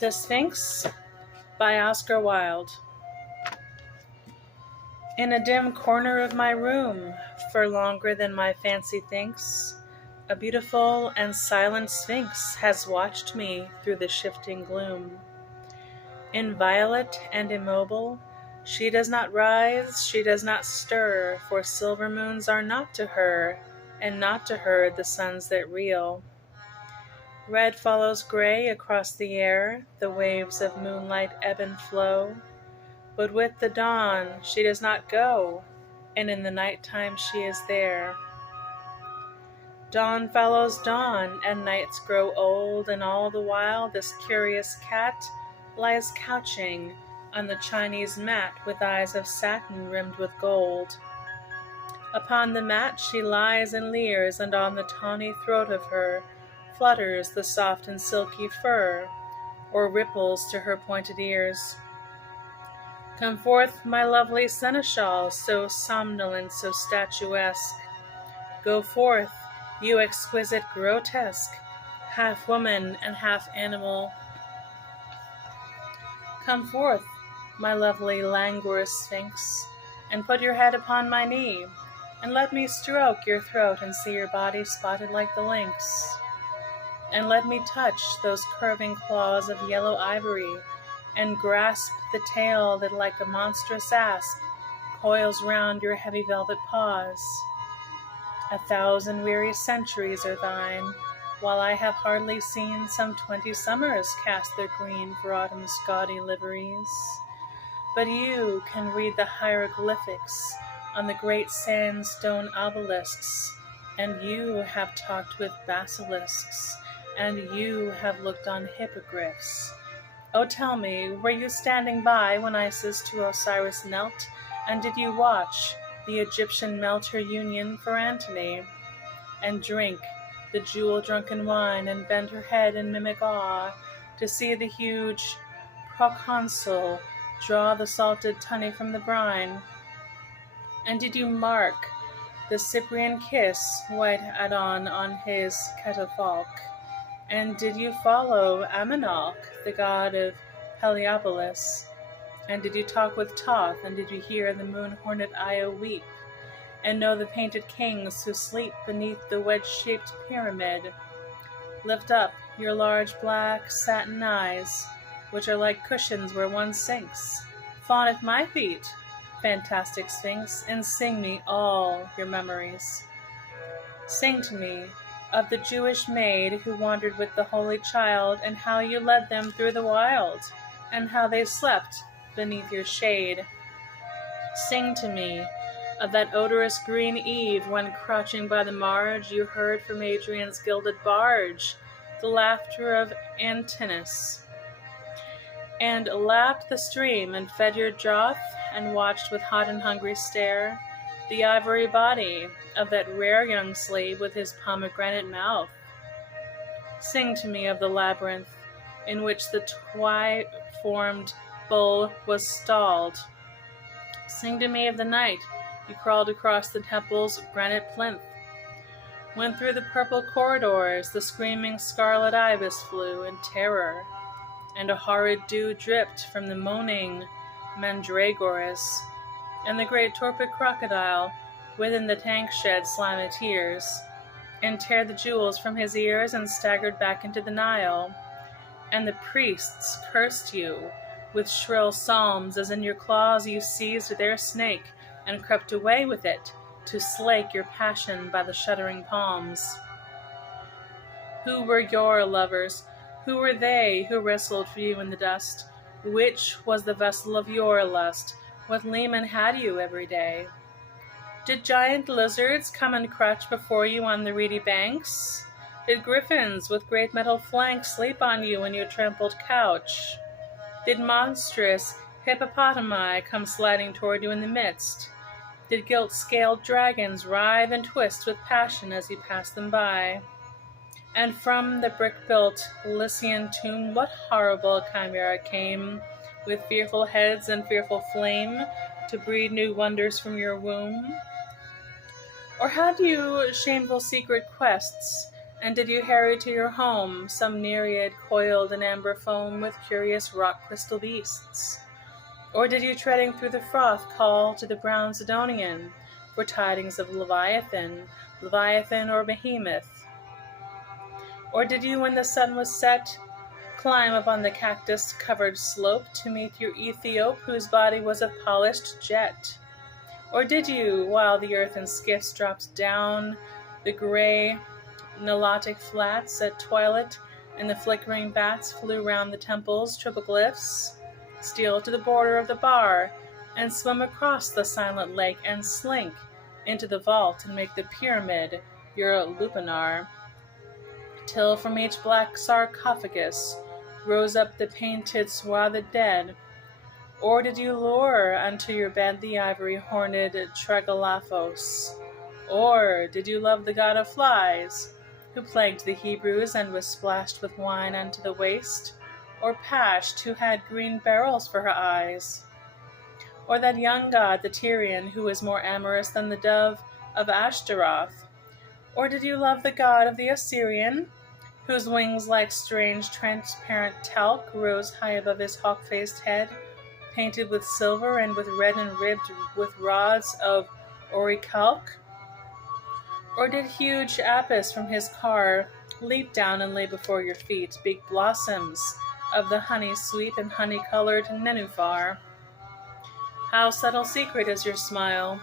The Sphinx by Oscar Wilde. In a dim corner of my room, for longer than my fancy thinks, a beautiful and silent Sphinx has watched me through the shifting gloom. Inviolate and immobile, she does not rise, she does not stir, for silver moons are not to her, and not to her the suns that reel. Red follows gray across the air, the waves of moonlight ebb and flow. But with the dawn she does not go, and in the night time she is there. Dawn follows dawn, and nights grow old, and all the while this curious cat lies couching on the Chinese mat with eyes of satin rimmed with gold. Upon the mat she lies and leers, and on the tawny throat of her flutters the soft and silky fur, or ripples to her pointed ears. Come forth, my lovely seneschal, so somnolent, so statuesque. Go forth, you exquisite grotesque, half woman and half animal. Come forth, my lovely languorous Sphinx, and put your head upon my knee, and let me stroke your throat and see your body spotted like the lynx. And let me touch those curving claws of yellow ivory, and grasp the tail that like a monstrous asp coils round your heavy velvet paws. 1,000 weary centuries are thine, while I have hardly seen some 20 summers cast their green for autumn's gaudy liveries. But you can read the hieroglyphics on the great sandstone obelisks, and you have talked with basilisks, and you have looked on hippogriffs. Oh, tell me, were you standing by when Isis to Osiris knelt, and did you watch the Egyptian melt her union for Antony, and drink the jewel-drunken wine, and bend her head in mimic awe, to see the huge proconsul draw the salted tunny from the brine? And did you mark the Cyprian kiss white Adon on his catafalque? And did you follow Amonach, the god of Heliopolis? And did you talk with Thoth, and did you hear the moon-hornet Io weep, and know the painted kings who sleep beneath the wedge-shaped pyramid? Lift up your large black satin eyes, which are like cushions where one sinks. Fawn at my feet, fantastic Sphinx, and sing me all your memories. Sing to me of the Jewish maid who wandered with the Holy Child, and how you led them through the wild, and how they slept beneath your shade. Sing to me of that odorous green eve when, crouching by the marge, you heard from Adrian's gilded barge the laughter of Antinous, and lapped the stream, and fed your drouth, and watched with hot and hungry stare the ivory body of that rare young slave with his pomegranate mouth. Sing to me of the labyrinth in which the twy-formed bull was stalled. Sing to me of the night you crawled across the temple's granite plinth, when through the purple corridors the screaming scarlet ibis flew in terror, and a horrid dew dripped from the moaning mandragoras, and the great torpid crocodile within the tank shed slimy tears, and tear the jewels from his ears, and staggered back into the Nile. And the priests cursed you with shrill psalms, as in your claws you seized their snake, and crept away with it to slake your passion by the shuddering palms. Who were your lovers? Who were they who wrestled for you in the dust? Which was the vessel of your lust? What leman had you every day? Did giant lizards come and crouch before you on the reedy banks? Did griffins with great metal flanks sleep on you in your trampled couch? Did monstrous hippopotami come sliding toward you in the midst? Did gilt-scaled dragons writhe and twist with passion as you passed them by? And from the brick-built Lycian tomb what horrible chimera came, with fearful heads and fearful flame, to breed new wonders from your womb? Or had you shameful secret quests, And did you harry to your home some nereid coiled in amber foam with curious rock crystal beasts? Or did you, treading through the froth, call to the brown Sidonian for tidings of Leviathan or Behemoth? Or did you, when the sun was set, climb upon the cactus-covered slope to meet your Ethiop, whose body was of polished jet? Or did you, while the earthen skiffs dropped down the gray Nilotic flats at twilight, and the flickering bats flew round the temple's tripoglyphs, steal to the border of the bar, and swim across the silent lake, and slink into the vault, and make the pyramid your lupanar, till from each black sarcophagus rose up the painted swathed dead? Or did you lure unto your bed the ivory-horned Tragelaphos? Or did you love the god of flies, who plagued the Hebrews and was splashed with wine unto the waist? Or Pasht, who had green beryls for her eyes? Or that young god, the Tyrian, who was more amorous than the dove of Ashtaroth? Or did you love the god of the Assyrian, whose wings like strange transparent talc rose high above his hawk-faced head, painted with silver and with red and ribbed with rods of orichalc? Or did huge Apis from his car leap down and lay before your feet big blossoms of the honey-sweet and honey-colored nenuphar? How subtle secret is your smile!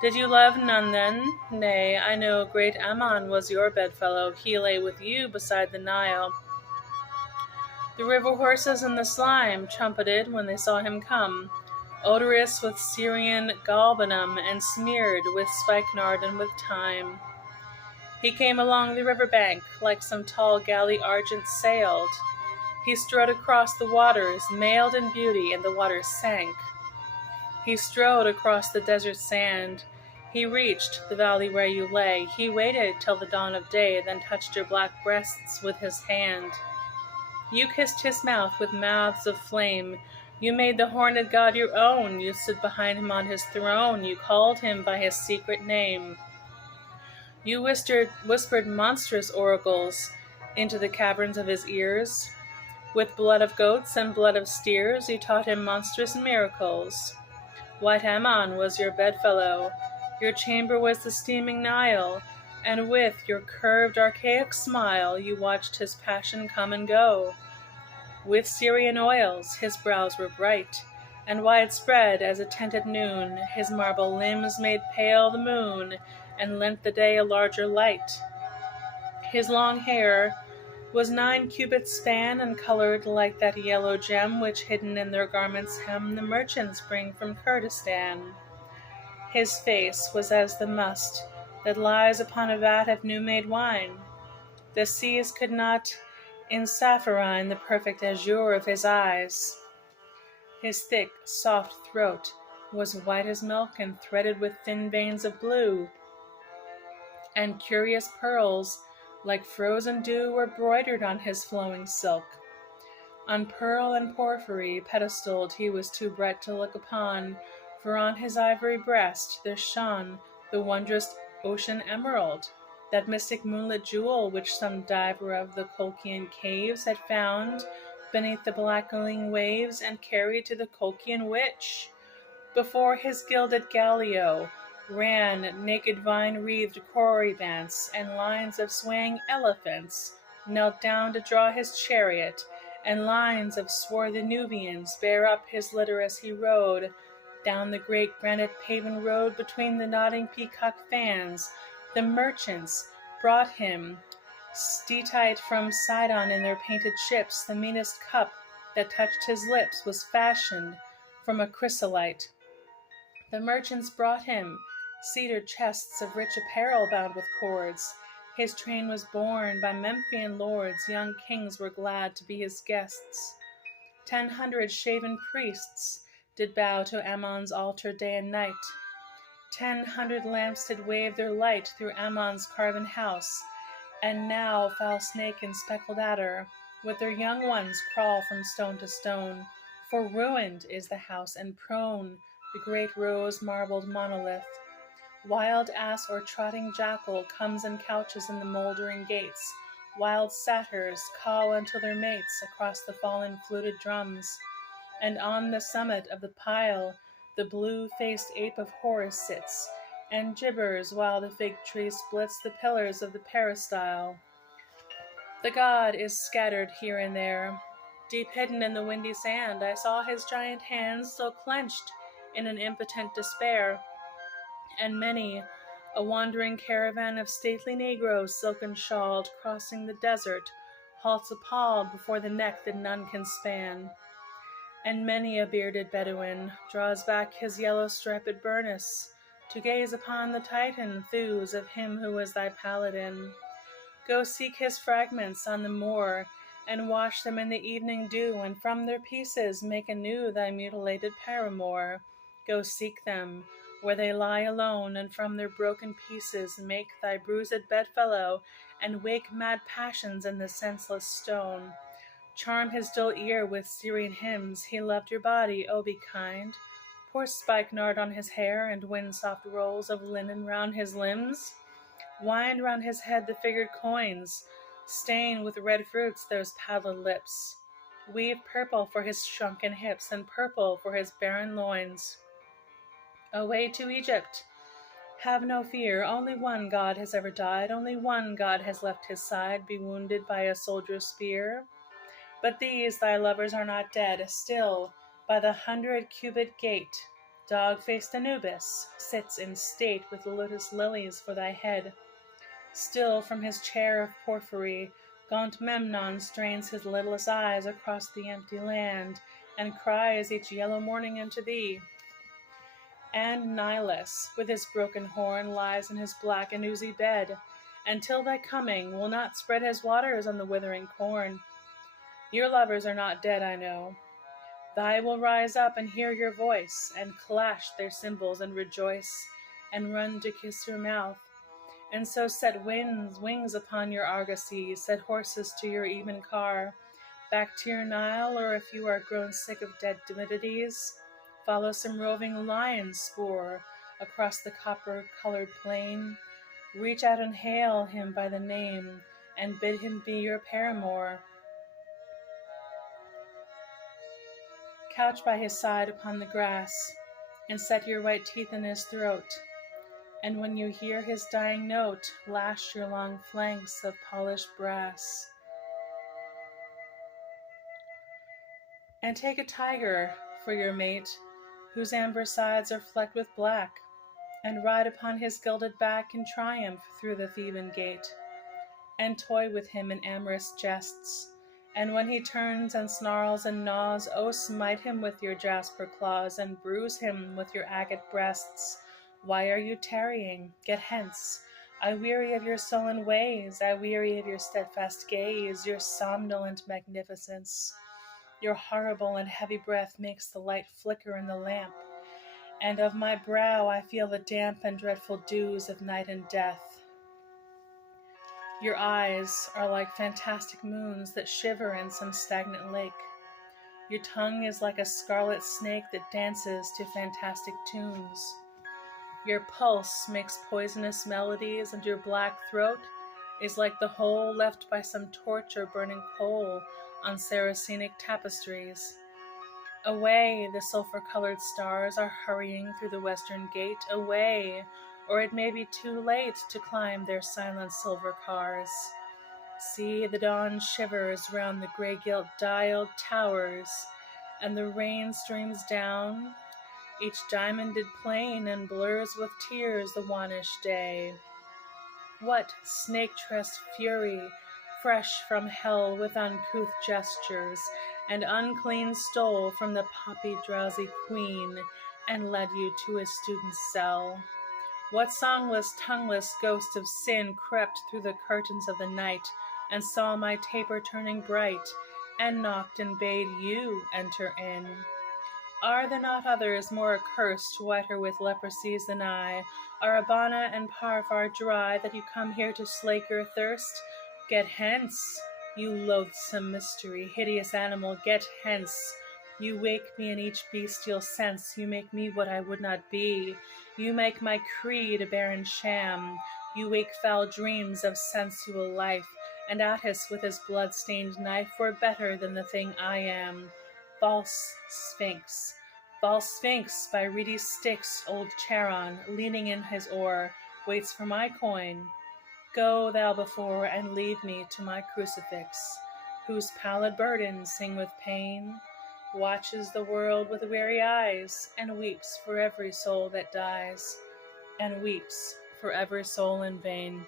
Did you love none then? Nay, I know great Ammon was your bedfellow. He lay with you beside the Nile. The river horses in the slime trumpeted when they saw him come, odorous with Syrian galbanum and smeared with spikenard and with thyme. He came along the river bank like some tall galley argent sailed. He strode across the waters, mailed in beauty, and the waters sank. He strode across the desert sand. He reached the valley where you lay. He waited till the dawn of day, then touched your black breasts with his hand. You kissed his mouth with mouths of flame. You made the horned god your own. You stood behind him on his throne. You called him by his secret name. You whispered monstrous oracles into the caverns of his ears. With blood of goats and blood of steers, you taught him monstrous miracles. White Ammon was your bedfellow. Your chamber was the steaming Nile, and with your curved archaic smile you watched his passion come and go. With Syrian oils his brows were bright, and widespread as a tented noon, his marble limbs made pale the moon, and lent the day a larger light. His long hair was 9 cubits span, and colored like that yellow gem which hidden in their garments' hem the merchants bring from Kurdistan. His face was as the must that lies upon a vat of new-made wine. The seas could not ensaffirine the perfect azure of his eyes. His thick, soft throat was white as milk and threaded with thin veins of blue, and curious pearls like frozen dew were broidered on his flowing silk. On pearl and porphyry pedestaled he was too bright to look upon, for on his ivory breast there shone the wondrous ocean emerald, that mystic moonlit jewel which some diver of the Colchian caves had found beneath the blackling waves and carried to the Colchian witch. Before his gilded gallio ran naked vine-wreathed corybanths, and lines of swaying elephants knelt down to draw his chariot, and lines of swarthy Nubians bear up his litter as he rode down the great granite paven road between the nodding peacock fans. The merchants brought him steatite from Sidon in their painted ships. The meanest cup that touched his lips was fashioned from a chrysolite. The merchants brought him cedar chests of rich apparel bound with cords. His train was borne by Memphian lords. Young kings were glad to be his guests. 100 shaven priests did bow to Ammon's altar day and night. 100 lamps did wave their light through Ammon's carven house. And now foul snake and speckled adder with their young ones crawl from stone to stone, for ruined is the house and prone the great rose marbled monolith. Wild ass or trotting jackal comes and couches in the mouldering gates. Wild satyrs call unto their mates across the fallen fluted drums. And on the summit of the pile the blue-faced ape of horror sits, and gibbers while the fig tree splits the pillars of the peristyle. The god is scattered here and there. Deep hidden in the windy sand, I saw his giant hands still clenched in an impotent despair, and many a wandering caravan of stately negroes, silken shawled, crossing the desert, halts appalled before the neck that none can span. And many a bearded Bedouin draws back his yellow-striped burnous to gaze upon the Titan thews of him who is thy paladin. Go seek his fragments on the moor, and wash them in the evening dew, and from their pieces make anew thy mutilated paramour. Go seek them where they lie alone, and from their broken pieces make thy bruised bedfellow, and wake mad passions in the senseless stone. Charm his dull ear with Syrian hymns. He loved your body, oh be kind. Pour spikenard on his hair, and wind soft rolls of linen round his limbs. Wind round his head the figured coins. Stain with red fruits those pallid lips. Weave purple for his shrunken hips, and purple for his barren loins. Away to Egypt! Have no fear, only one god has ever died, only one god has left his side, be wounded by a soldier's spear. But these thy lovers are not dead, still by the 100-cubit gate, dog-faced Anubis sits in state with lotus lilies for thy head. Still from his chair of porphyry, gaunt Memnon strains his lidless eyes across the empty land, and cries each yellow morning unto thee. And Nilus, with his broken horn, lies in his black and oozy bed, and till thy coming will not spread his waters on the withering corn. Your lovers are not dead, I know. Thy will rise up and hear your voice, and clash their cymbals and rejoice, and run to kiss your mouth. And so set wings upon your argosies, set horses to your even car, back to your Nile, or if you are grown sick of dead Timidides, follow some roving lion's spoor across the copper-colored plain. Reach out and hail him by the name, and bid him be your paramour. Couch by his side upon the grass, and set your white teeth in his throat. And when you hear his dying note, lash your long flanks of polished brass. And take a tiger for your mate, whose amber sides are flecked with black, and ride upon his gilded back in triumph through the Theban gate, and toy with him in amorous jests. And when he turns and snarls and gnaws, oh, smite him with your jasper claws, and bruise him with your agate breasts. Why are you tarrying? Get hence. I weary of your sullen ways, I weary of your steadfast gaze, your somnolent magnificence. Your horrible and heavy breath makes the light flicker in the lamp, and of my brow I feel the damp and dreadful dews of night and death. Your eyes are like fantastic moons that shiver in some stagnant lake. Your tongue is like a scarlet snake that dances to fantastic tunes. Your pulse makes poisonous melodies, and your black throat is like the hole left by some torch or burning coal on Saracenic tapestries. Away, the sulphur-colored stars are hurrying through the western gate. Away, or it may be too late to climb their silent silver cars. See, the dawn shivers round the grey-gilt dialed towers, and the rain streams down each diamonded plain, and blurs with tears the wannish day. What snake-tressed fury, fresh from hell with uncouth gestures, and unclean stole from the poppy-drowsy queen, and led you to a student's cell? What songless, tongueless ghost of sin crept through the curtains of the night, and saw my taper turning bright, and knocked and bade you enter in? Are there not others more accursed, whiter with leprosies than I? Are Abana and Parvar dry, that you come here to slake your thirst? Get hence, you loathsome mystery, hideous animal, get hence. You wake me in each bestial sense, you make me what I would not be. You make my creed a barren sham, you wake foul dreams of sensual life, and Attis with his blood-stained knife were better than the thing I am. False Sphinx. False Sphinx, by reedy Styx, old Charon, leaning in his oar, waits for my coin. Go thou before, and lead me to my crucifix, whose pallid burdens sing with pain, watches the world with weary eyes, and weeps for every soul that dies, and weeps for every soul in vain.